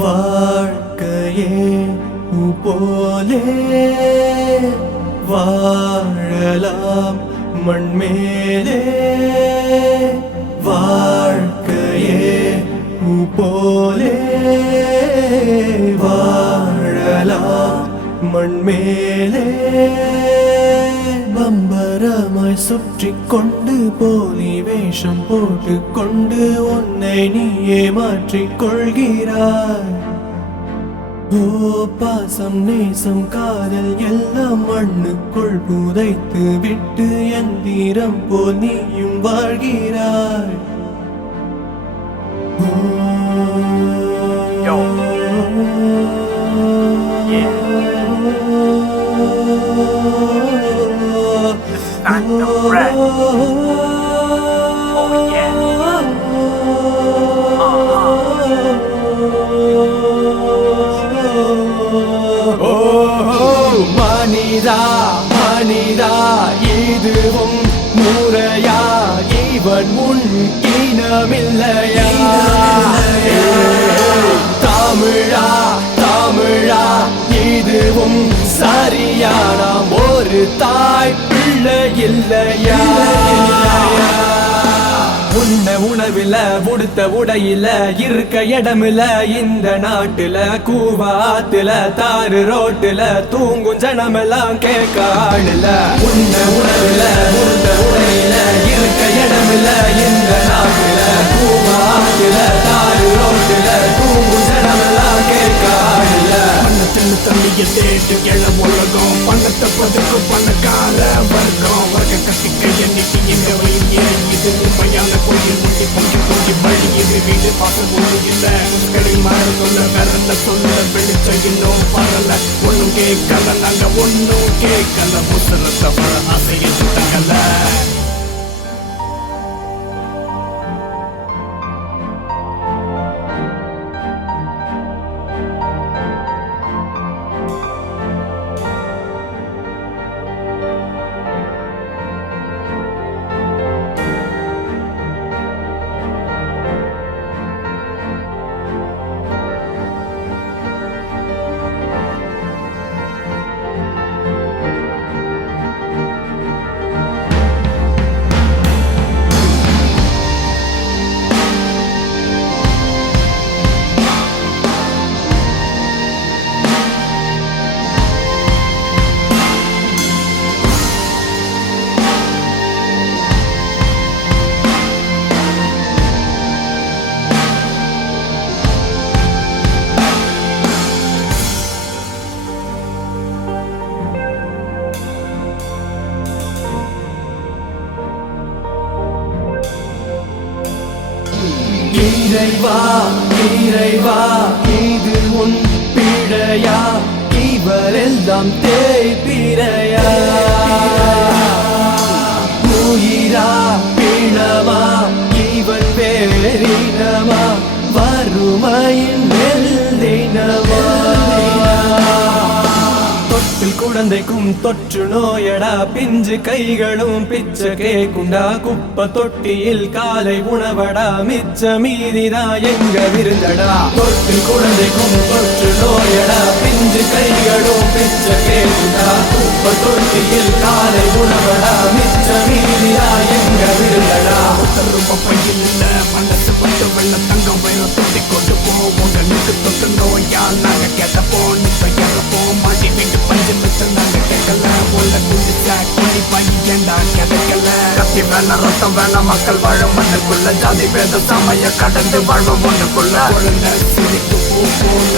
வாழ்க்கையே போலே வாழலாம் மண்மேலே வாழ்க்கையே போலே வாழலாம் மண்மேலே பம்பரமாய் சுற்றிக் கொண்டு போலி வேஷம் போட்டுக் கொண்டு உன்னை நீயே மாற்றிக் கொள்கிறாய். ஓ பாசம் நேசம் காதல் எல்லாம் மண்ணுக்குள் புதைத்து விட்டு எந்திரம் போல் நீயும் வாழ்கிறாய். Yo. Yeah. This is not no rap. Oh yeah. மனிதா மனிதா இதுவும் முறையா இவன் முன் இனமில்லையா? தமிழா தமிழா இதுவும் சரியா? நாம் ஒரு தாய் பிள்ளை இல்லையா? உன்ன உணவில உடுத்த உடையில இருக்க இடமில்ல இந்த நாட்டுல கூவாத்துல தாறு ரோட்டுல தூங்கும் ஜனமெல்லாம் கேட்க ஆளுல. உன்ன உணவில உடுத்த உடையில இருக்க இடமில்ல இந்த நாட்டுல கூவாத்துல தாறு ரோட்டுல தூங்கும் ஜனமெல்லாம் கேட்க ஆளுல. பணத்தின் தண்ணிய தேட்டு எழ உலகம் பணத்தை பதுக்கு பணக்கார வர்க்கம் வர்க்க கட்டிக்க எண்ணிக்கை எங்க வழியே இது உண்மையான கோயில் முட்டி பொங்கி பொங்கி வழி இது வீடு பார்க்க இல்ல கடை மாற சொல்ல வேற சொல்ல வெளிச்சம் இன்னும் வரல ஒன்னும் கேட்கல நாங்க ஒன்னும் கேட்கல முசல தவற ஆசையை தங்கல. இறைவா இறைவா இது உன் பிழையா? இவரெல்லாம் தேய்பிரையா? உயிரா பிணமா இவன் வேறினமா? வறுமையின் மெல்லினமா? தொட்டில் குழந்தைக்கும் தொற்று நோயடா பிஞ்சு கைகளும் பிச்சை கேக்குண்டா குப்பை தொட்டியில் காலை உணவடா மிச்ச மீதிதா எங்க விருந்தடா? தொட்டில் குழந்தைக்கும் தொற்று நோயடா பிஞ்சு கைகளும் பிச்சை கேக்குண்டா குப்பை தொட்டியில் காலை உணவடா மிச்ச மீதிதா எங்க விருந்தடா? ரொம்ப பையில் இல்ல மனசு பட்டு வெள்ள தங்கம் வேற தொட்டி கொண்டு போவோம் கண்ணுக்கு தொட்டு நோயா நாங்க கேட்டப்போம் இப்ப இறப்போம் மாட்டி வீட்டு பஞ்சு மிச்சம் நாங்க கேட்கல உள்ள குண்டு சாக் பண்ணி பையன்டா கிடைக்கல. கத்தி வேணா ரத்தம் வேணா மக்கள் வாழ மண்ணுக்குள்ள ஜாதி வேத சமய கடந்து வாழ்வோம் ஒண்ணுக்குள்ள குழந்தை சிரித்து பூ போல